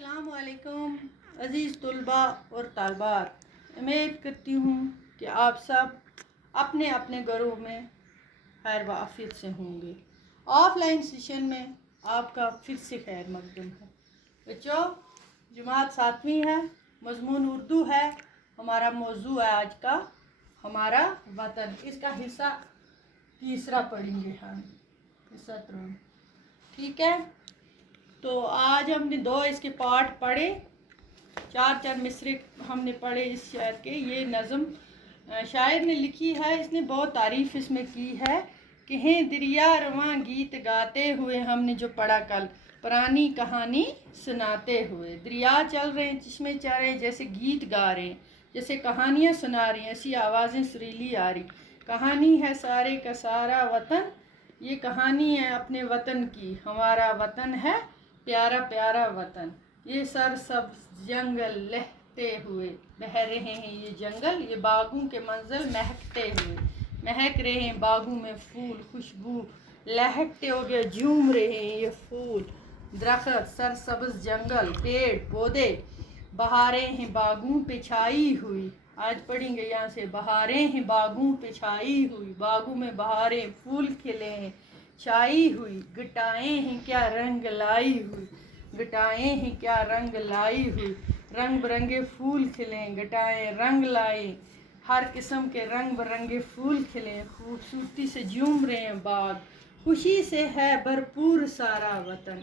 अस्सलाम वालेकुम अज़ीज़ तलबा और तालबात, उम्मीद करती हूँ कि आप सब अपने अपने घरों में खैर व आफियत से होंगे। ऑफलाइन सेशन में आपका फिर से खैर मकदम है। बच्चों, जमात 7वीं है, मज़मून उर्दू है। हमारा मौजू है आज का हमारा वतन। इसका हिस्सा तीसरा पढ़ेंगे हम, हिस्सा 3। ठीक है, तो आज हमने 2 इसके पार्ट पढ़े, 4 मिसरे हमने पढ़े इस शायर के। ये नज़म शायर ने लिखी है, इसने बहुत तारीफ़ इसमें की है। कहें दरिया रवां गीत गाते हुए, हमने जो पढ़ा कल, पुरानी कहानी सुनाते हुए। दरिया चल रहे हैं, चश्मे चल रहे हैं, जैसे गीत गा रहे हैं, जैसे कहानियाँ सुना रही हैं, ऐसी आवाज़ें सुरीली आ रही। कहानी है सारे का सारा वतन, ये कहानी है अपने वतन की। हमारा वतन है प्यारा प्यारा वतन। ये सरसब्ज़ जंगल लहते हुए बह रहे हैं, ये जंगल, ये बागों के मंजर महकते हुए, महक रहे हैं बागों में फूल, खुशबू लहकते हो गए, झूम रहे हैं ये फूल। दरख्त, सरसब्ज़ जंगल, पेड़ पौधे, बहारें हैं बागों पे छाई हुई। आज पढ़ेंगे यहाँ से, बहारें हैं बागों पे छाई हुई, बागों में बहारें फूल खिले हैं छाई हुई। घटाएं हैं क्या रंग लाई हुई, घटाएं हैं क्या रंग लाई हुई। रंग बिरंगे फूल खिले, घटाएं रंग लाए, हर किस्म के रंग बिरंगे फूल खिले, खूबसूरती से झूम रहे हैं बाग। खुशी से है भरपूर सारा वतन,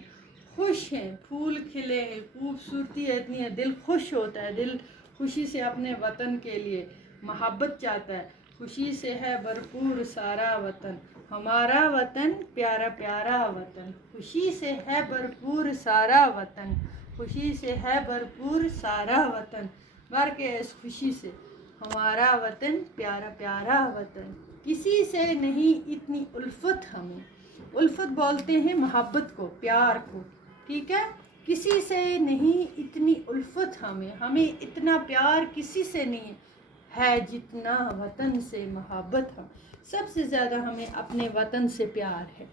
खुश हैं, फूल खिले हैं, खूबसूरती इतनी है, दिल खुश होता है। दिल खुशी से अपने वतन के लिए मोहब्बत चाहता है। खुशी से है भरपूर सारा वतन, हमारा वतन प्यारा प्यारा वतन। खुशी से है भरपूर सारा वतन, खुशी से है भरपूर सारा वतन। भर के इस खुशी से हमारा वतन प्यारा प्यारा वतन। किसी से नहीं इतनी उल्फत हमें, उल्फत बोलते हैं मोहब्बत को, प्यार को। ठीक है, किसी से नहीं इतनी उल्फत हमें, हमें इतना प्यार किसी से नहीं है जितना वतन से मोहब्बत है। सबसे ज़्यादा हमें अपने वतन से प्यार है।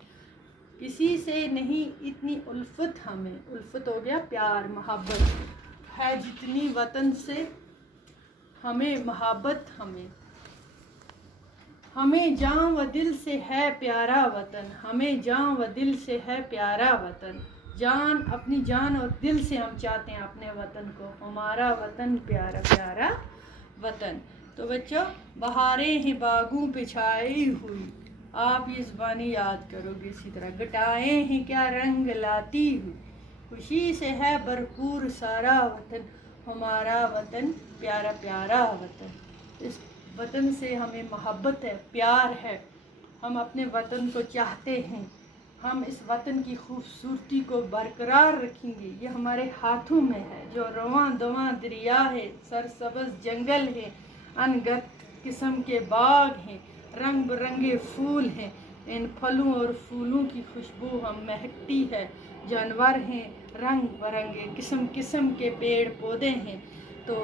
किसी से नहीं इतनी उल्फत हमें, उल्फत हो गया प्यार मोहब्बत, है जितनी वतन से हमें मोहब्बत। हमें जान व दिल से है प्यारा वतन, हमें जान व दिल से है प्यारा वतन। जान, अपनी जान और दिल से हम चाहते हैं अपने वतन को, हमारा वतन प्यारा प्यारा वतन। तो बच्चों, बहारें हैं बागों पे छाई हुई, आप ये ज़ुबानी याद करोगे इसी तरह। घटाएं हैं क्या रंग लाती हुई, खुशी से है भरपूर सारा वतन, हमारा वतन प्यारा प्यारा वतन। इस वतन से हमें मोहब्बत है, प्यार है, हम अपने वतन को चाहते हैं। हम इस वतन की खूबसूरती को बरकरार रखेंगे, ये हमारे हाथों में है। जो रवां दवां दरिया है, सरसब्ज़ जंगल है, अनगिनत किस्म के बाग हैं, रंग बिरंगे फूल हैं, इन फलों और फूलों की खुशबू हम महकती है। जानवर हैं, रंग बिरंगे किस्म किस्म के पेड़ पौधे हैं। तो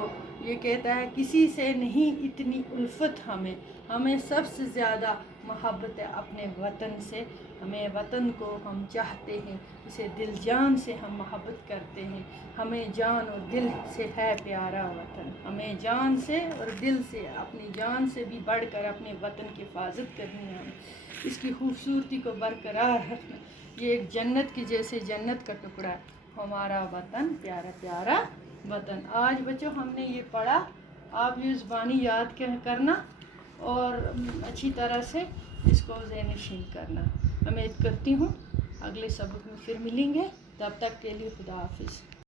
ये कहता है किसी से नहीं इतनी उल्फत हमें, हमें सबसे ज़्यादा मोहब्बत है अपने वतन से। हमें वतन को हम चाहते हैं, इसे दिल जान से हम मोहब्बत करते हैं। हमें जान और दिल से है प्यारा वतन, हमें जान से और दिल से, अपनी जान से भी बढ़कर अपने वतन की हिफाजत करनी है, इसकी खूबसूरती को बरकरार रखना। ये एक जन्नत की जैसे, जन्नत का टुकड़ा है हमारा वतन प्यारा प्यारा वतन। आज बच्चों हमने ये पढ़ा, आप ये ज़ुबानी याद करना और अच्छी तरह से इसको ज़हन-नशीन करना। उम्मीद करती हूँ अगले सबक में फिर मिलेंगे, तब तक के लिए खुदा हाफिज़।